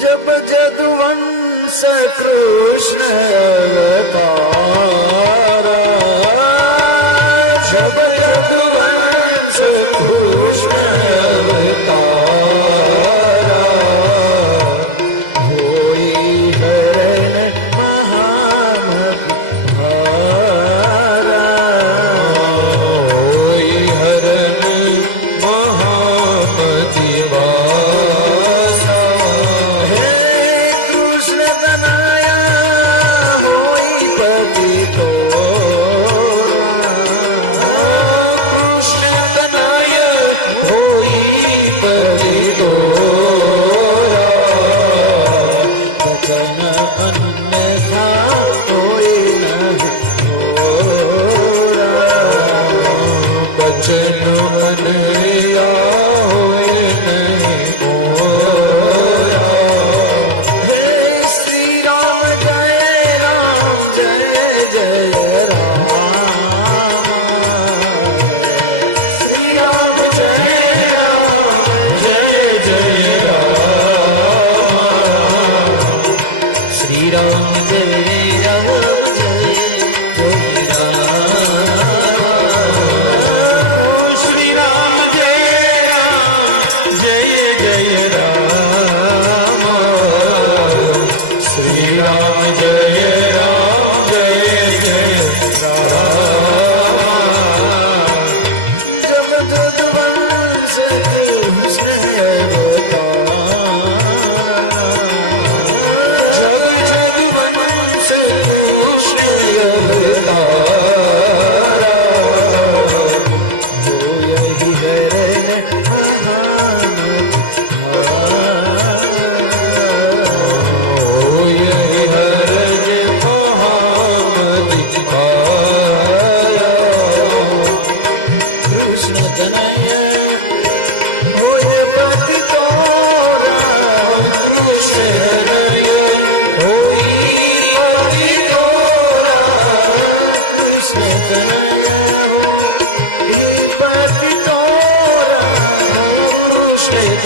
जब जदुवंश कृष्ण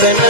Brennan.